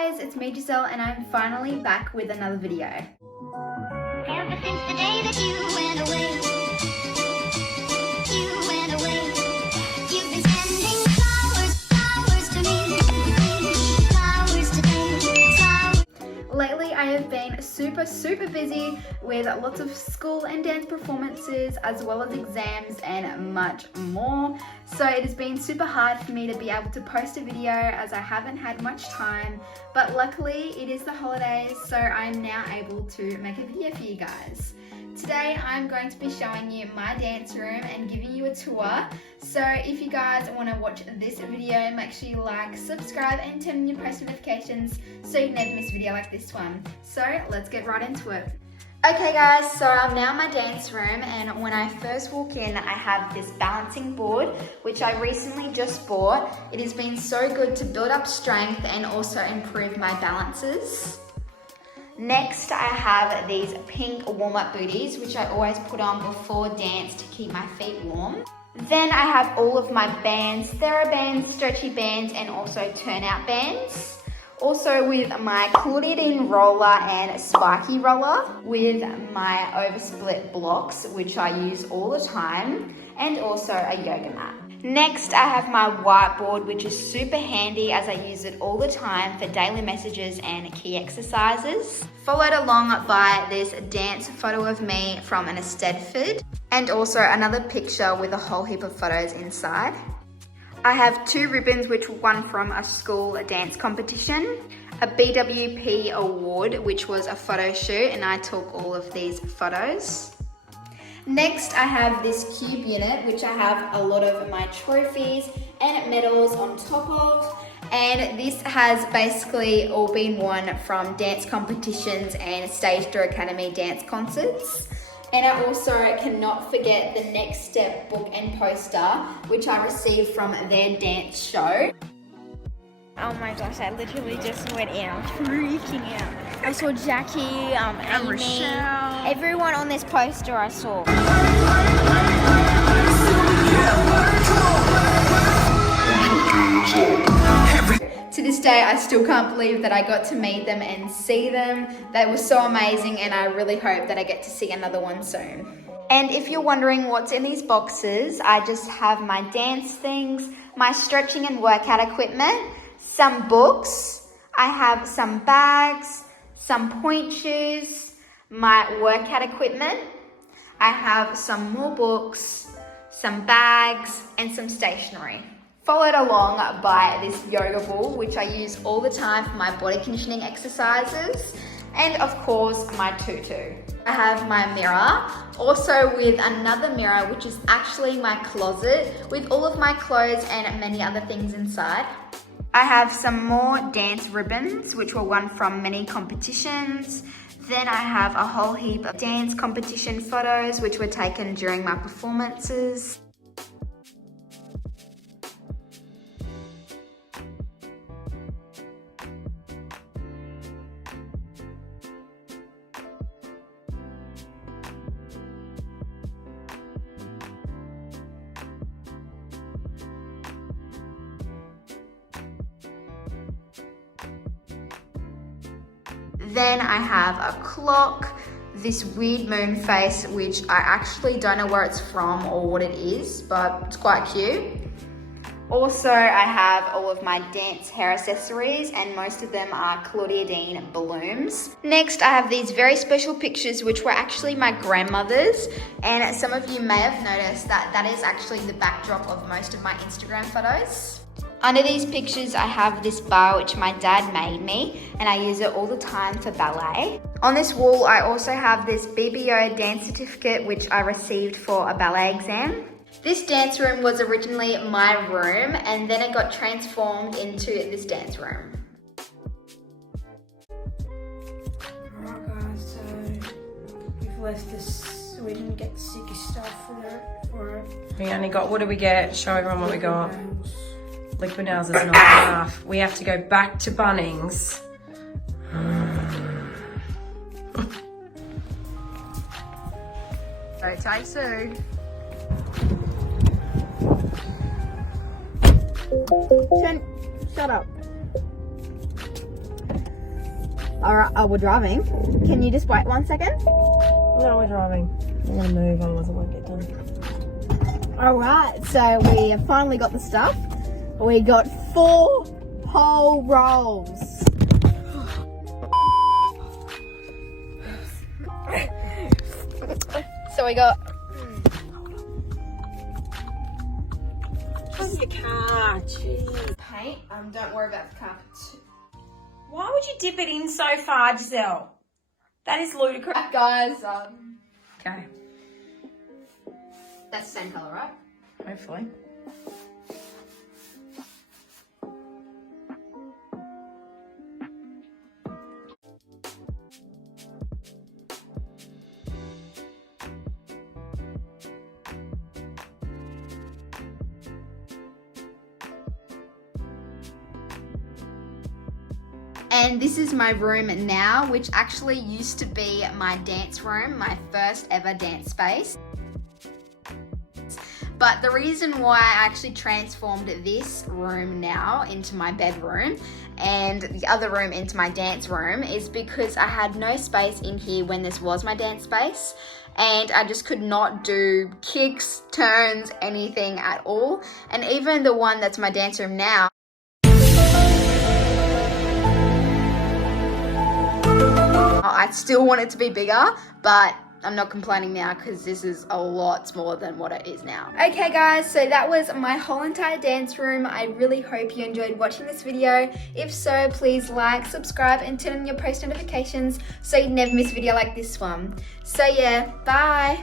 guys, it's me Giselle and I'm finally back with another video. Ever since the day that you went away, you've been sending flowers to me, flowers today, flowers. Lately I have been super busy with lots of school and dance performances as well as exams and much more. So it has been super hard for me to be able to post a video as I haven't had much time, but luckily it is the holidays, so I'm now able to make a video for you guys. Today I'm going to be showing you my dance room and giving you a tour. So if you guys want to watch this video, make sure you like, subscribe and turn on your post notifications so you never miss a video like this one. So let's get right into it. Okay guys, so I'm now in my dance room, and when I first walk in I have this balancing board which I recently just bought. It has been so good to build up strength and also improve my balances. Next I have these pink warm-up booties which I always put on before dance to keep my feet warm. Then I have all of my bands, TheraBands, stretchy bands and also turnout bands. Also with my Claudine roller and spiky roller, with my oversplit blocks which I use all the time, and also a yoga mat. Next I have my whiteboard which is super handy as I use it all the time for daily messages and key exercises. Followed along by this dance photo of me from an Eisteddfod, and also another picture with a whole heap of photos inside. I have two ribbons which were won from a school dance competition, a BWP award which was a photo shoot, and I took all of these photos. Next I have this cube unit which I have a lot of my trophies and medals on top of, and this has basically all been won from dance competitions and Stage Door Academy dance concerts. And I also cannot forget the Next Step book and poster, which I received from their dance show. Oh my gosh, I literally just went in. I'm freaking out. I saw Jackie, Amy, Rochelle. everyone on this poster I saw. To this day, I still can't believe that I got to meet them and see them. They were so amazing, and I really hope that I get to see another one soon. And if you're wondering what's in these boxes, I just have my dance things, my stretching and workout equipment, some books, I have some bags, some point shoes, my workout equipment, I have some more books, some bags, and some stationery. Followed along by this yoga ball which I use all the time for my body conditioning exercises, and of course my tutu. I have my mirror, also with another mirror which is actually my closet with all of my clothes and many other things inside. I have some more dance ribbons which were won from many competitions. Then I have a whole heap of dance competition photos which were taken during my performances. Then I have a clock, this weird moon face, which I actually don't know where it's from or what it is, but it's quite cute. Also, I have all of my dance hair accessories, and most of them are Claudia Dean blooms. Next, I have these very special pictures, which were actually my grandmother's, and some of you may have noticed that that is actually the backdrop of most of my Instagram photos. Under these pictures, I have this bar which my dad made me, and I use it all the time for ballet. On this wall, I also have this BBO dance certificate which I received for a ballet exam. This dance room was originally my room, and then it got transformed into this dance room. Alright guys, so we've left this so we didn't get the sicky stuff for it. We only got, what did we get? Show everyone what we got. Liquid nails is not enough. We have to go back to Bunnings. So take Sue. Shut up. Alright, we're driving. Can you just wait 1 second? No, we're driving. I'm gonna move, otherwise it won't get done. Alright, so we have finally got the stuff. We got 4 whole rolls. So we got Where's your car? Jeez. paint. Don't worry about the carpet. Why would you dip it in so far, Giselle? That is ludicrous. Guys, Okay, that's the same colour, right? hopefully. And this is my room now, which actually used to be my dance room, my first ever dance space. But the reason why I actually transformed this room now into my bedroom and the other room into my dance room is because I had no space in here when this was my dance space. And I just could not do kicks, turns, anything at all. And even the one that's my dance room now, I still want it to be bigger, but I'm not complaining now because this is a lot smaller than what it is now. Okay guys, so that was my whole entire dance room. I really hope you enjoyed watching this video. If so, please like, subscribe, and turn on your post notifications so you never miss a video like this one. So yeah, bye!